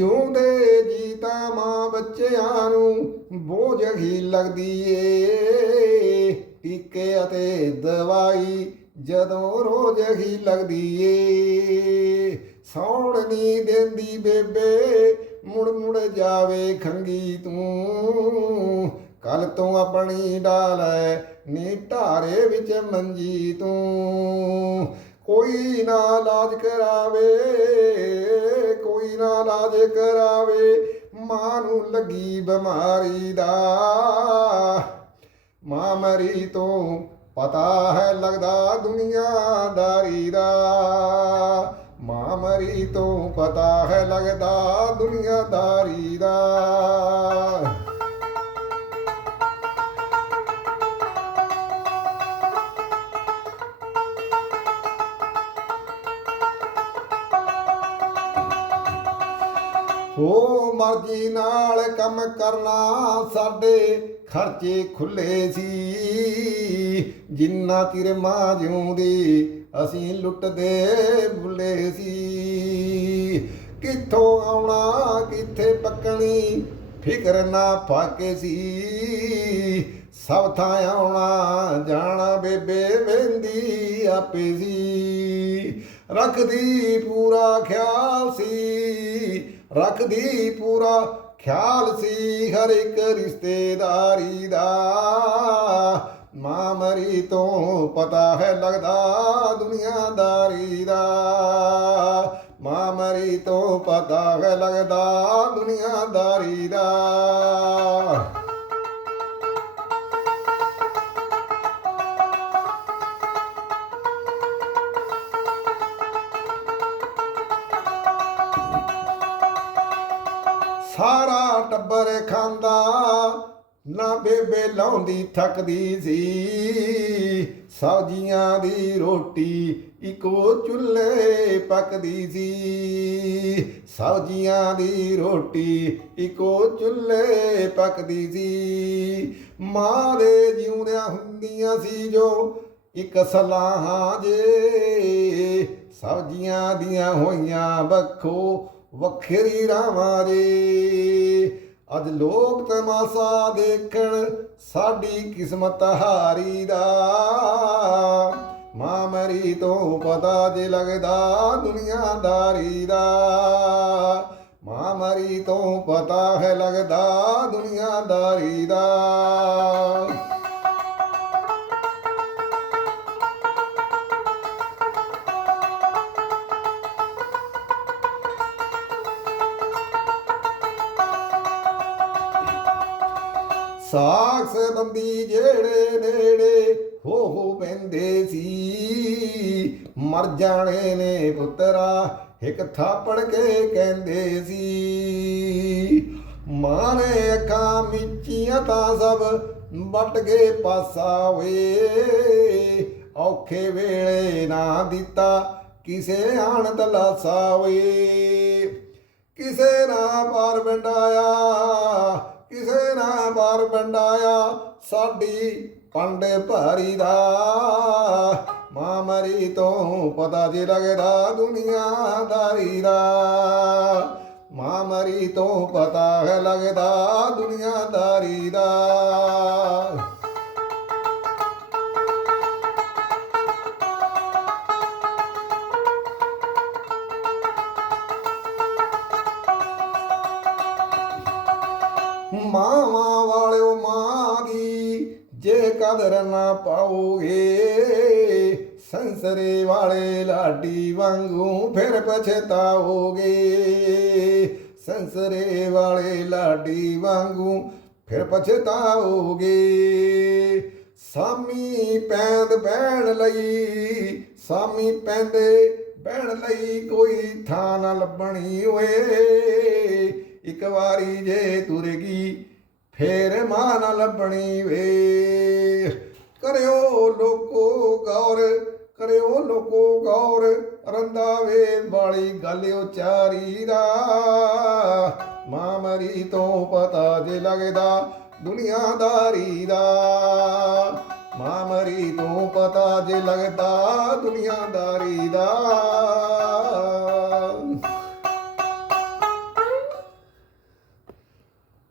ਜੀ ਤਾਂ ਮਾਂ ਬੱਚਿਆਂ ਨੂੰ ਬੋਝ ਹੀ ਲੱਗਦੀ ਏ। ਟੀਕੇ ਅਤੇ ਦਵਾਈ ਜਦੋਂ ਰੋਜ਼ ਹੀ ਲੱਗਦੀ ਏ। ਸੌਣ ਨਹੀਂ ਦਿੰਦੀ ਬੇਬੇ, ਮੁੜ ਮੁੜ ਜਾਵੇ ਖੰਗੀ ਤੂੰ। ਕੱਲ ਤੋਂ ਆਪਣੀ ਡਾਲੈ ਨੀ ਢਾਰੇ ਵਿੱਚ ਮੰਜੀ ਤੂੰ। ਕੋਈ ਨਾ ਇਲਾਜ ਕਰਾਵੇ। ਕੋਈ ਨਾ ਇਲਾਜ ਕਰਾਵੇ, ਮਾਂ ਨੂੰ ਲੱਗੀ ਬਿਮਾਰੀ ਦਾ। ਮਾਂ ਮਰੀ ਤੋਂ ਪਤਾ ਹੈ ਲੱਗਦਾ ਦੁਨੀਆਦਾਰੀ ਦਾ। ਮਾਂ ਮਰੀ ਤੋਂ ਪਤਾ ਹੈ ਲੱਗਦਾ ਦੁਨੀਆਦਾਰੀ ਦਾ। ਹੋ ਮਰਜ਼ੀ ਨਾਲ ਕੰਮ ਕਰਨਾ ਸਾਡੇ ਖਰਚੇ ਖੁੱਲੇ ਸੀ। ਜਿੰਨਾ ਤੇਰੇ ਮਾਂ ਜਿਉਂਦੀ, ਅਸੀਂ ਲੁੱਟਦੇ ਭੁੱਲੇ ਸੀ। ਕਿੱਥੋਂ ਆਉਣਾ, ਕਿੱਥੇ ਪੱਕਣੀ, ਫਿਕਰ ਨਾ ਫਾਕੇ ਸੀ। ਸਭ ਥਾਂ ਆਉਣਾ, ਜਾਣਾ ਬੇਬੇ ਵੇਂਦੀ ਆਪੇ ਸੀ। ਰੱਖਦੀ ਪੂਰਾ ਖਿਆਲ ਸੀ। ਰੱਖਦੀ ਪੂਰਾ ਖਿਆਲ ਸੀ ਹਰ ਇੱਕ ਰਿਸ਼ਤੇਦਾਰੀ ਦਾ। ਮਾਂ ਮਰੀ ਤੋਂ ਪਤਾ ਹੈ ਲੱਗਦਾ ਦੁਨੀਆਦਾਰੀ ਦਾ। ਮਾਂ ਮਰੀ ਤੋਂ ਪਤਾ ਹੈ ਲੱਗਦਾ ਦੁਨੀਆਦਾਰੀ ਦਾ। ਸਾਰਾ ਟੱਬਰ ਖਾਂਦਾ, ਨਾ ਬੇਬੇ ਲਾਉਂਦੀ ਥੱਕਦੀ ਸੀ। ਸਬਜ਼ੀਆਂ ਦੀ ਰੋਟੀ ਇਕੋ ਚੁੱਲ੍ਹੇ ਪੱਕਦੀ ਸੀ। ਸਬਜ਼ੀਆਂ ਦੀ ਰੋਟੀ ਇਕੋ ਚੁੱਲ੍ਹੇ ਪੱਕਦੀ ਸੀ। ਮਾਂ ਦੇ ਜਿਉਂਦਿਆਂ ਹੁੰਦੀਆਂ ਸੀ ਜੋ ਇੱਕ ਸਲਾਹਾਂ ਜੇ। ਸਬਜ਼ੀਆਂ ਦੀਆਂ ਹੋਈਆਂ ਵੱਖੋ ਵੱਖਰੀ ਰਾਵਾਂ ਦੇ ਅੱਜ ਲੋਕ ਤਮਾਸ਼ਾ ਦੇਖਣ, ਸਾਡੀ ਕਿਸਮਤ ਹਾਰੀ ਦਾ। ਮਾਂ ਮਰੀ ਤੋਂ ਪਤਾ ਜੇ ਲੱਗਦਾ ਦੁਨੀਆਦਾਰੀ ਦਾ। ਮਾਂ ਮਰੀ ਤੋਂ ਪਤਾ ਹੈ ਲੱਗਦਾ ਦੁਨੀਆਦਾਰੀ ਦਾ। ਸਾਖ ਸੰਬੰਧੀ ਜਿਹੜੇ ਨੇੜੇ ਹੋ ਹੋ ਬੰਦੇ ਸੀ। ਮਰ ਜਾਣੇ ਨੇ ਪੁੱਤਰਾ, ਇੱਕ ਥਾਪੜ ਕੇ ਕਹਿੰਦੇ ਸੀ। ਮਾਂ ਅੱਖਾਂ ਮੀਚੀਆਂ ਤਾਂ ਸਭ ਵੱਟ ਗਏ ਪਾਸਾ ਵੇ ਔਖੇ ਵੇਲੇ ਨਾ ਦਿੱਤਾ ਕਿਸੇ ਆਣ ਦਲਾਸਾ ਓਏ ਕਿਸੇ ਨਾ ਪਾਰ ਵੰਡਾਇਆ ਕਿਸੇ ਨਾ ਪਾਰ ਵੰਡਾਇਆ ਸਾਡੀ ਕੰਡੇ ਭਾਰੀ ਦਾ। ਮਾਂ ਮਰੀ ਤੋਂ ਪਤਾ ਜੀ ਲੱਗਦਾ ਦੁਨੀਆਦਾਰੀ ਦਾ। ਮਾਂ ਮਰੀ ਤੋਂ ਪਤਾ ਹੈ ਲੱਗਦਾ ਦੁਨੀਆਦਾਰੀ ਦਾ। ਮਾਵਾਂ ਵਾਲਿਓ ਮਾਂ ਦੀ ਜੇ ਕਦਰ ਨਾ ਪਾਓਗੇ, ਸੰਸਰੇ ਵਾਲੇ ਲਾਡੀ ਵਾਂਗੂ ਫਿਰ ਪਛਤਾਓਗੇ। ਸੰਸਰੇ ਵਾਲੇ ਲਾਡੀ ਵਾਂਗੂ ਫਿਰ ਪਛਤਾਓਗੇ। ਸਾਮੀ ਪੈਂਦ ਬਹਿਣ ਲਈ, ਸਾਮੀ ਪੈਂਦੇ ਬਹਿਣ ਲਈ ਕੋਈ ਥਾਂ ਨਾ ਲੱਭਣੀ ਓਏ। ਇੱਕ ਵਾਰੀ ਜੇ ਤੁਰ ਗਈ, ਫੇਰ ਮਾਂ ਨਾ ਲੱਭਣੀ ਵੇ। ਕਰਿਓ ਲੋਕੋ ਗੌਰ, ਕਰਿਓ ਲੋਕੋ ਗੌਰ ਰੰਦਾਵੇ ਵਾਲੀ ਗੱਲ ਉਚਾਰੀ ਦਾ। ਮਾਂ ਮਰੀ ਤੋਂ ਪਤਾ ਜੇ ਲੱਗਦਾ ਦੁਨੀਆਦਾਰੀ ਦਾ। ਮਾਂ ਮਰੀ ਤੋਂ ਪਤਾ ਜੇ ਲੱਗਦਾ ਦੁਨੀਆਦਾਰੀ ਦਾ।